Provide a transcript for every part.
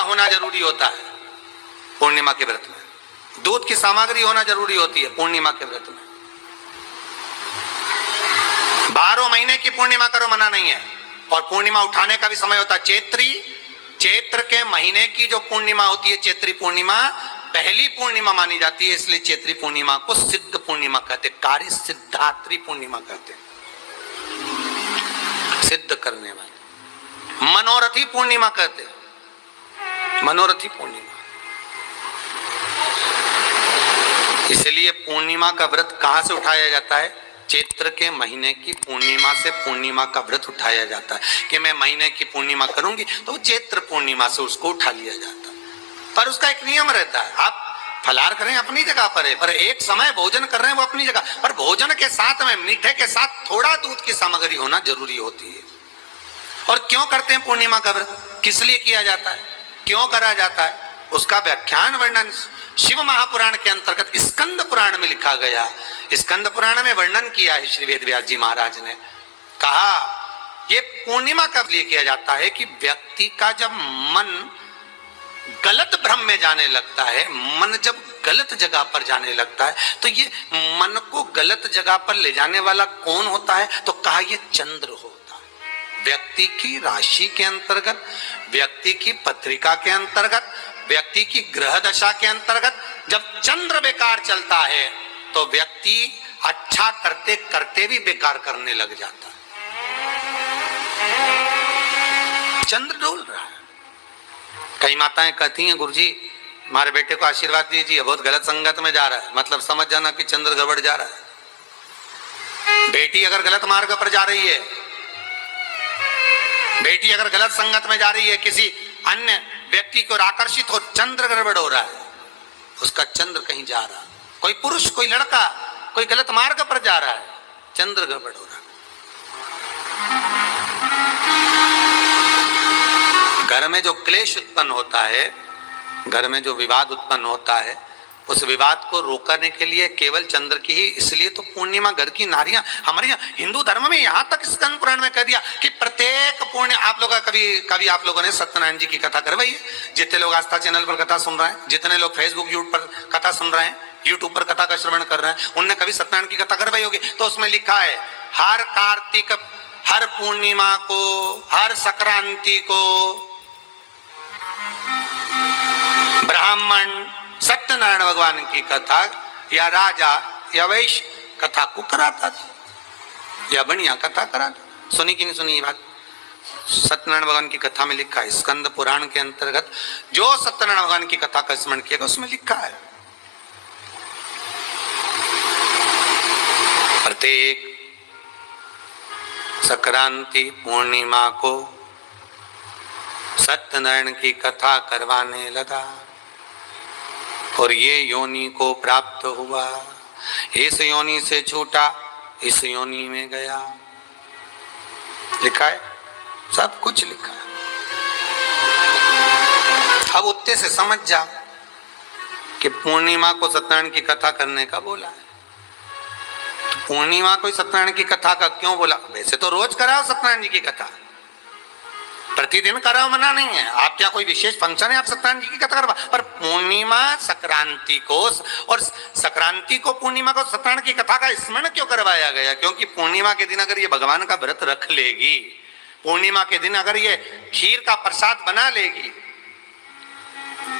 होना जरूरी होता है पूर्णिमा के व्रत में, दूध की सामग्री होना जरूरी होती है पूर्णिमा के व्रत में। 12 महीने की पूर्णिमा करो मना नहीं है, और पूर्णिमा उठाने का भी समय होता है। चैत्र के महीने की जो पूर्णिमा होती है, चैत्री पूर्णिमा पहली पूर्णिमा मानी जाती है, इसलिए चैत्री पूर्णिमा को सिद्ध पूर्णिमा कहते, कार्य सिद्धात्री पूर्णिमा कहते, सिद्ध करने वाले। मनोरथी पूर्णिमा कहते, मनोरथी पूर्णिमा। इसलिए पूर्णिमा का व्रत कहां से उठाया जाता है? चैत्र के महीने की पूर्णिमा से पूर्णिमा का व्रत उठाया जाता है कि मैं महीने की पूर्णिमा करूंगी तो चैत्र पूर्णिमा से उसको उठा लिया जाता है। पर उसका एक नियम रहता है, आप फलाहार करें अपनी जगह पर है, पर एक समय भोजन कर रहे हैं वो अपनी जगह पर, भोजन के साथ में मीठे के साथ थोड़ा दूध की सामग्री होना जरूरी होती है। और क्यों करते हैं पूर्णिमा का व्रत, किस लिए किया जाता है, क्यों करा जाता है, उसका व्याख्यान वर्णन शिव महापुराण के अंतर्गत स्कंद पुराण में लिखा गया। स्कंद पुराण में वर्णन किया है श्री वेदव्यास जी महाराज ने, कहा ये पूर्णिमा कब लिए किया जाता है कि व्यक्ति का जब मन गलत भ्रम में जाने लगता है, मन जब गलत जगह पर जाने लगता है, तो ये मन को गलत जगह पर ले जाने वाला कौन होता है? तो कहा ये चंद्र होता है। व्यक्ति की राशि के अंतर्गत, व्यक्ति की पत्रिका के अंतर्गत, व्यक्ति की ग्रह दशा के अंतर्गत जब चंद्र बेकार चलता है तो व्यक्ति अच्छा करते करते भी बेकार करने लग जाता है। चंद्र डोल रहा है। कई माताएं कहती हैं गुरुजी हमारे बेटे को आशीर्वाद दीजिए, बहुत गलत संगत में जा रहा है, मतलब समझ जाना कि चंद्र गड़बड़ जा रहा है। बेटी अगर गलत मार्ग पर जा रही है, बेटी अगर गलत संगत में जा रही है, किसी अन्य व्यक्ति को आकर्षित हो, चंद्र गड़बड़ हो रहा है, उसका चंद्र कहीं जा रहा है। कोई पुरुष, कोई लड़का कोई गलत मार्ग पर जा रहा है, चंद्र गड़बड़ हो रहा है। घर में जो क्लेश उत्पन्न होता है, घर में जो विवाद उत्पन्न होता है, उस विवाद को रोकने के लिए केवल चंद्र की ही, इसलिए तो पूर्णिमा घर की नारियां, हमारे यहाँ हिंदू धर्म में यहाँ तक स्कंद पुराण में कह दिया कि प्रत्येक पूर्ण, आप लोग कभी आप लोगों ने सत्यनारायण जी की कथा करवाई है? जितने लोग आस्था चैनल पर कथा सुन रहे हैं, जितने लोग फेसबुक यूट्यूब पर कथा सुन रहे हैं, यूट्यूब पर कथा का श्रवण कर रहे हैं, उनने कभी सत्यनारायण की कथा करवाई होगी? तो उसमें लिखा है हर कार्तिक, हर पूर्णिमा को, हर संक्रांति को ब्राह्मण सत्यनारायण भगवान की कथा या राजा या वैश्य कथा को कराता था, या बढ़िया कथा कराता। सुनी कि नहीं सुनी ये बात? सत्यनारायण भगवान की कथा में लिखा है, स्कंद पुराण के अंतर्गत जो सत्यनारायण भगवान की कथा का स्मरण किया उसमें लिखा है प्रत्येक संक्रांति पूर्णिमा को सत्यनारायण की कथा करवाने लगा और ये योनि को प्राप्त हुआ, इस योनि से छूटा, इस योनि में गया। लिखा है, सब कुछ लिखा है। अब उत्ते से समझ जा कि पूर्णिमा को सत्यनारायण की कथा करने का बोला है, तो पूर्णिमा को सत्यनारायण की कथा का क्यों बोला? वैसे तो रोज कराओ सत्यनारायण जी की कथा, प्रतिदिन कराओ, मना नहीं है। आप क्या कोई विशेष फंक्शन है आप सत्यनारायण जी की कथा करवा? पर पूर्णिमा संक्रांति को, और संक्रांति को पूर्णिमा को सत्यनारायण की कथा का स्मरण क्यों करवाया गया? क्योंकि पूर्णिमा के दिन अगर ये भगवान का व्रत रख लेगी, पूर्णिमा के दिन अगर ये खीर का प्रसाद बना लेगी,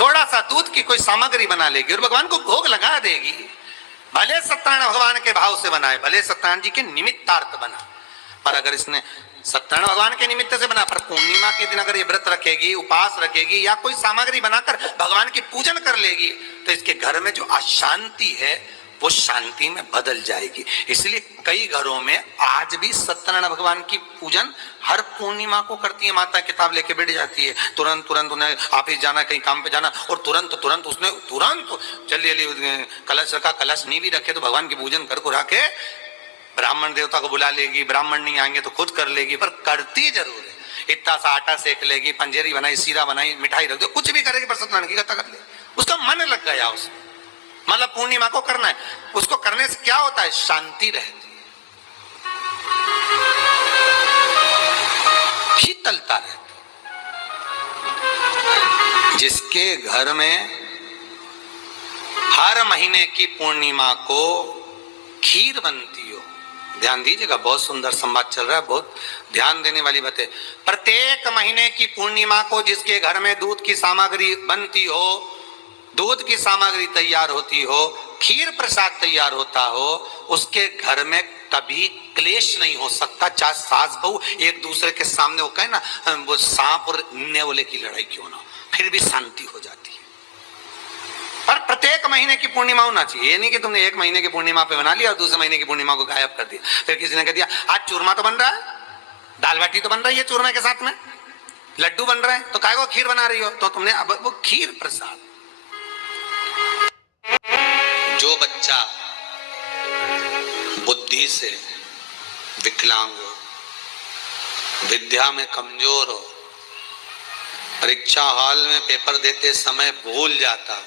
थोड़ा सा दूध की कोई सामग्री बना लेगी और भगवान को भोग लगा देगी, भले सत्यनारायण भगवान के भाव से बनाए, भले सत्यनारायण जी के निमित्तार्थ बना, पर अगर इसने सत्यनारायण भगवान के निमित्त से बना, पर पूर्णिमा के दिन अगर ये व्रत रखेगी, उपास रखेगी या कोई सामग्री बनाकर भगवान की पूजन कर लेगी, तो इसके घर में जो अशांति है वो शांति में बदल जाएगी। इसलिए कई घरों में आज भी सत्यनारायण भगवान की पूजन हर पूर्णिमा को करती है। माता किताब लेके बैठ जाती है, तुरंत तुरंत उन्हें ऑफिस जाना, कहीं काम पे जाना, और तुरंत तुरंत उसने तुरंत जल्दी कलश रखा, कलश नहीं भी रखे तो भगवान की पूजन कर को रखे, ब्राह्मण देवता को बुला लेगी, ब्राह्मण नहीं आएंगे तो खुद कर लेगी, पर करती जरूर है। इतना सा आटा सेक लेगी, पंजेरी बनाई, सीरा बनाई, मिठाई रख दो, कुछ भी करेगी पर सत्यनारायण की कथा कर ले, उसका मन लग गया उसमें। मतलब पूर्णिमा को करना है, उसको करने से क्या होता है? शांति रहती है, शीतलता रहती है, जिसके घर में हर महीने की पूर्णिमा को खीर बनती हो। ध्यान दीजिएगा, बहुत सुंदर संवाद चल रहा है, बहुत ध्यान देने वाली बात है। प्रत्येक महीने की पूर्णिमा को जिसके घर में दूध की सामग्री बनती हो, दूध की सामग्री तैयार होती हो, खीर प्रसाद तैयार होता हो, उसके घर में कभी क्लेश नहीं हो सकता। चाहे सास बहू एक दूसरे के सामने वो कहे ना, वो सांप और नेवले की लड़ाई क्यों ना, फिर भी शांति हो जाती है। पर प्रत्येक महीने की पूर्णिमा होना चाहिए। ये नहीं कि तुमने एक महीने की पूर्णिमा पे बना लिया और दूसरे महीने की पूर्णिमा को गायब कर दिया। फिर किसी ने कह दिया आज चूरमा तो बन रहा है, दाल बाटी तो बन रही है चूरमे के साथ में, लड्डू बन रहे हैं, तो काय को खीर बना रही हो? तो तुमने अब वो खीर प्रसाद। जो बच्चा बुद्धि से विकलांग हो, विद्या में कमजोर हो, परीक्षा हॉल में पेपर देते समय भूल जाता हो,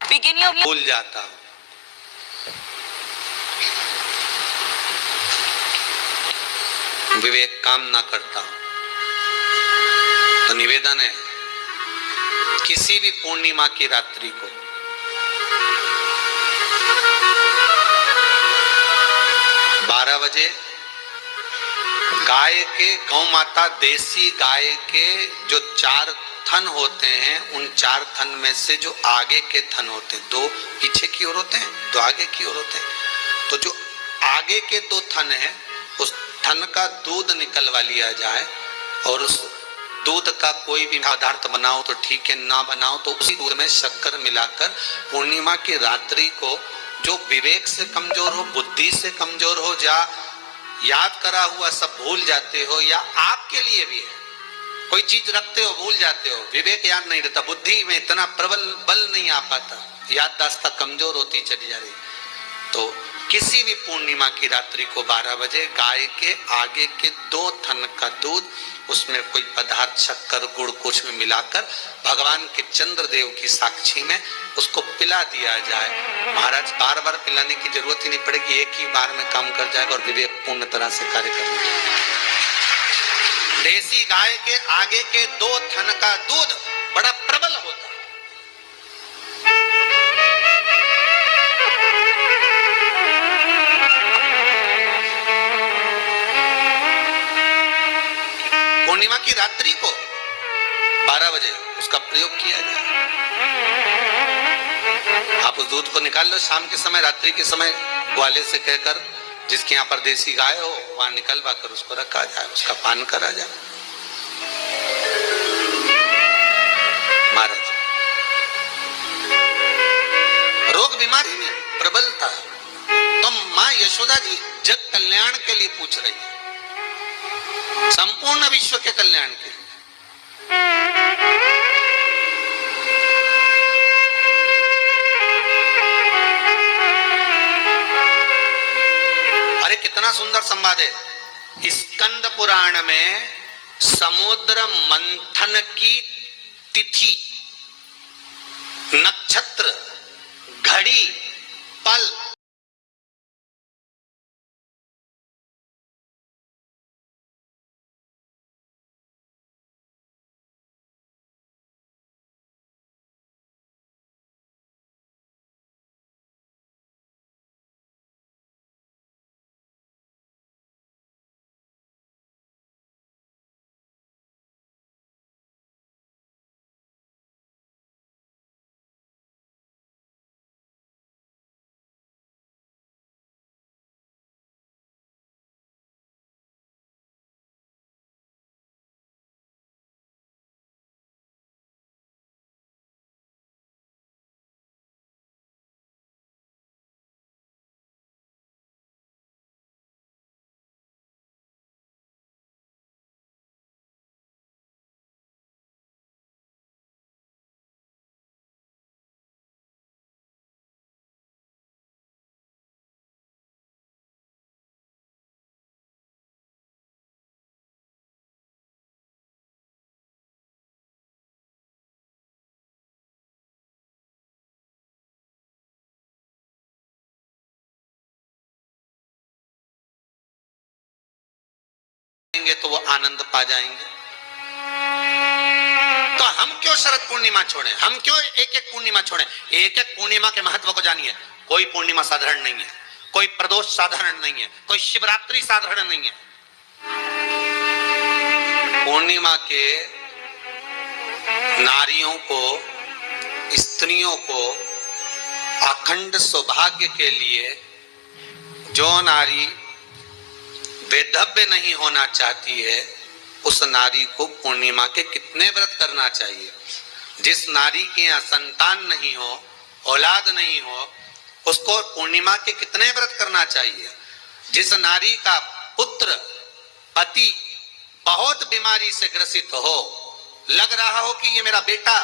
भूल जाता हो, विवेक काम ना करता हो, तो निवेदन है किसी भी पूर्णिमा की रात्रि को 12 बजे गाय के, गौ माता देसी गाय के जो 4 थन होते हैं, उन 4 थन में से जो आगे के थन होते हैं, 2 पीछे की ओर होते हैं, 2 आगे की ओर होते हैं, तो जो आगे के 2 थन है, उस थन का दूध निकलवा लिया जाए और उस दूध का कोई भी पदार्थ बनाओ तो ठीक है, ना बनाओ तो उसी दूध में शक्कर मिलाकर पूर्णिमा की रात्रि को, जो विवेक से कमजोर हो, बुद्धि से कमजोर हो, या याद करा हुआ सब भूल जाते हो, या आपके लिए भी है कोई चीज रखते हो भूल जाते हो, विवेक याद नहीं रहता, बुद्धि में इतना प्रबल बल नहीं आ पाता, याददाश्त कमजोर होती चली जा रही, तो किसी भी पूर्णिमा की रात्रि को 12 बजे गाय के आगे के 2 थन का दूध, उसमें कोई पदार्थ शक्कर गुड़ कुछ में मिलाकर भगवान के चंद्रदेव की साक्षी में उसको पिला दिया जाए। महाराज बार बार पिलाने की जरूरत ही नहीं पड़ेगी, एक ही बार में काम कर जाएगा और विवेक पूर्ण तरह से कार्य करने लगेगा। देसी गाय के आगे के 2 थन का दूध बड़ा प्रबल होता है। पूर्णिमा की रात्रि को 12 बजे उसका प्रयोग किया जाए। आप उस दूध को निकाल लो शाम के समय, रात्रि के समय ग्वाले से कहकर जिसके यहाँ पर देसी गाय हो वहां निकलवा कर उसको रखा जाए, उसका पान करा जाए। महाराज रोग बीमारी में प्रबलता, तो माँ यशोदा जी जग कल्याण के लिए पूछ रही है, संपूर्ण विश्व के कल्याण के लिए। अरे कितना सुंदर संवाद है। स्कंद पुराण में समुद्र मंथन की तिथि, नक्षत्र, घड़ी, पल, तो वो आनंद पा जाएंगे। शरद पूर्णिमा छोड़े, हम क्यों एक एक पूर्णिमा छोड़े? एक एक पूर्णिमा के महत्व को जानिए। कोई पूर्णिमा साधारण नहीं है, कोई प्रदोष साधारण नहीं है, कोई शिवरात्रि साधारण नहीं है। पूर्णिमा के नारियों को, स्त्रियों को अखंड सौभाग्य के लिए, जो नारी वेधव्य नहीं होना चाहती है, उस नारी को पूर्णिमा के कितने व्रत करना चाहिए? जिस नारी के यहाँ संतान नहीं हो, औलाद नहीं हो, उसको पूर्णिमा के कितने व्रत करना चाहिए? जिस नारी का पुत्र, पति बहुत बीमारी से ग्रसित हो, लग रहा हो कि ये मेरा बेटा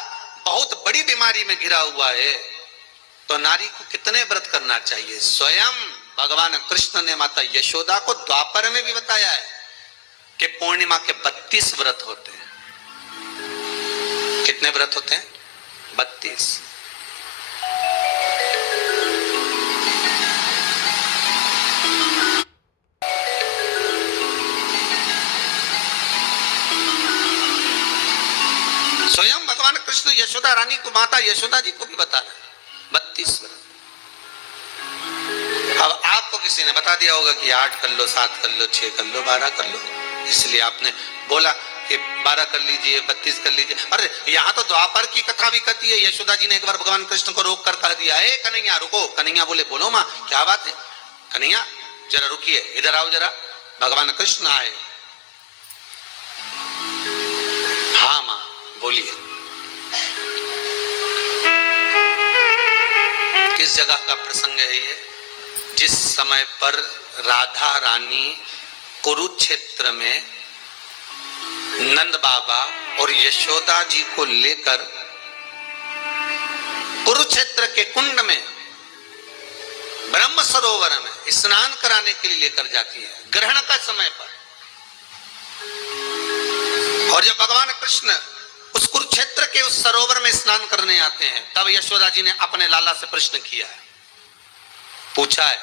बहुत बड़ी बीमारी में घिरा हुआ है, तो नारी को कितने व्रत करना चाहिए? स्वयं भगवान कृष्ण ने माता यशोदा को द्वापर में भी बताया है कि पूर्णिमा के 32 व्रत होते हैं। कितने व्रत होते हैं? 32। स्वयं भगवान कृष्ण यशोदा रानी को, माता यशोदा जी को भी बता रहे हैं 32 व्रत। अब आपको किसी ने बता दिया होगा कि 8 कर लो, 7 कर लो, 6 कर लो, 12 कर लो, इसलिए आपने बोला कि 12 कर लीजिए, 32 कर लीजिए। अरे यहाँ तो द्वापर की कथा भी कहती है। यशोदा जी ने एक बार भगवान कृष्ण को रोक कर कह दिया, ए कन्हैया रुको। कन्हैया बोले, बोलो माँ क्या बात है? कन्हैया जरा रुकिए, इधर आओ जरा। भगवान कृष्ण आए। हाँ माँ बोलिए। किस जगह का प्रसंग है ये? जिस समय पर राधा रानी कुरुक्षेत्र में नंद बाबा और यशोदा जी को लेकर कुरुक्षेत्र के कुंड में, ब्रह्म सरोवर में स्नान कराने के लिए लेकर जाती है, ग्रहण का समय पर। और जब भगवान कृष्ण उस कुरुक्षेत्र के उस सरोवर में स्नान करने आते हैं, तब यशोदा जी ने अपने लाला से प्रश्न किया है, पूछा है,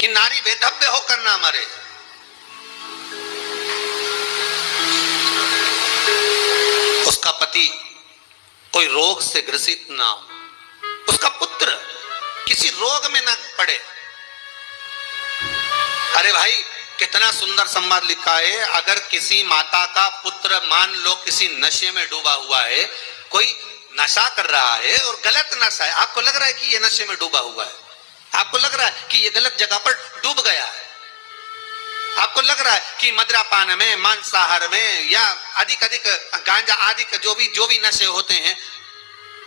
कि नारी वेधव्य होकर ना मरे। उसका पति कोई रोग से ग्रसित ना हो, उसका पुत्र किसी रोग में ना पड़े। अरे भाई कितना सुंदर संवाद लिखा है। अगर किसी माता का पुत्र मान लो किसी नशे में डूबा हुआ है, कोई नशा कर रहा है और गलत नशा है, आपको लग रहा है कि ये नशे में डूबा हुआ है, आपको लग रहा है कि ये गलत जगह पर डूब गया है, आपको लग रहा है कि मदिरापान में, मांसाहार में या अधिक गांजा आदि जो भी नशे होते हैं,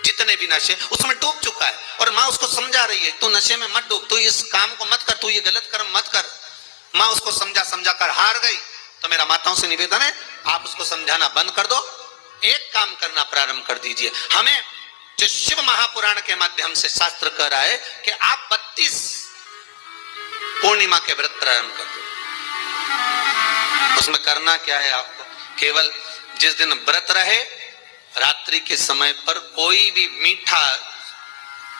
जितने भी नशे, उसमें डूब चुका है। और माँ उसको समझा रही है, तू नशे में मत डूब, तू इस काम को मत कर, तू ये गलत कर्म मत कर। माँ उसको समझा कर हार गई। तो मेरा माताओं से निवेदन है, आप उसको समझाना बंद कर दो, एक काम करना प्रारंभ कर दीजिए। हमें जो शिव महापुराण के माध्यम से शास्त्र कह रहा है कि आप 32 पूर्णिमा के व्रत प्रारंभ कर दो। उसमें करना क्या है आपको? केवल जिस दिन व्रत रहे, रात्रि के समय पर कोई भी मीठा,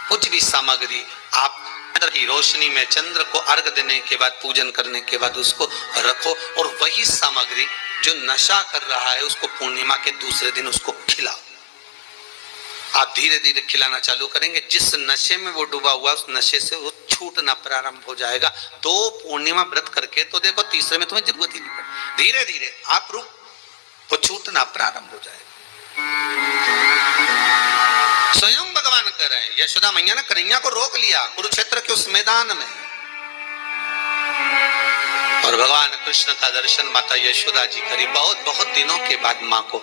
कुछ भी सामग्री आप की रोशनी में चंद्र को अर्घ देने के बाद, पूजन करने के बाद उसको रखो, और वही सामग्री जो नशा कर रहा है उसको पूर्णिमा के दूसरे दिन उसको खिलाओ। आप धीरे धीरे खिलाना चालू करेंगे, जिस नशे में वो डूबा हुआ उस नशे से वो छूटना प्रारंभ हो जाएगा। 2 पूर्णिमा व्रत करके तो देखो, तीसरे में तुम्हें जरूरत ही नहीं पड़े। धीरे धीरे आप रुक, वो छूटना प्रारंभ हो जाएगा। स्वयं भगवान कह रहे हैं, यशोदा मैया ने कन्हैया को रोक लिया कुरुक्षेत्र के उस मैदान में, और भगवान कृष्ण का दर्शन माता यशोदा जी करी। बहुत दिनों के बाद माँ को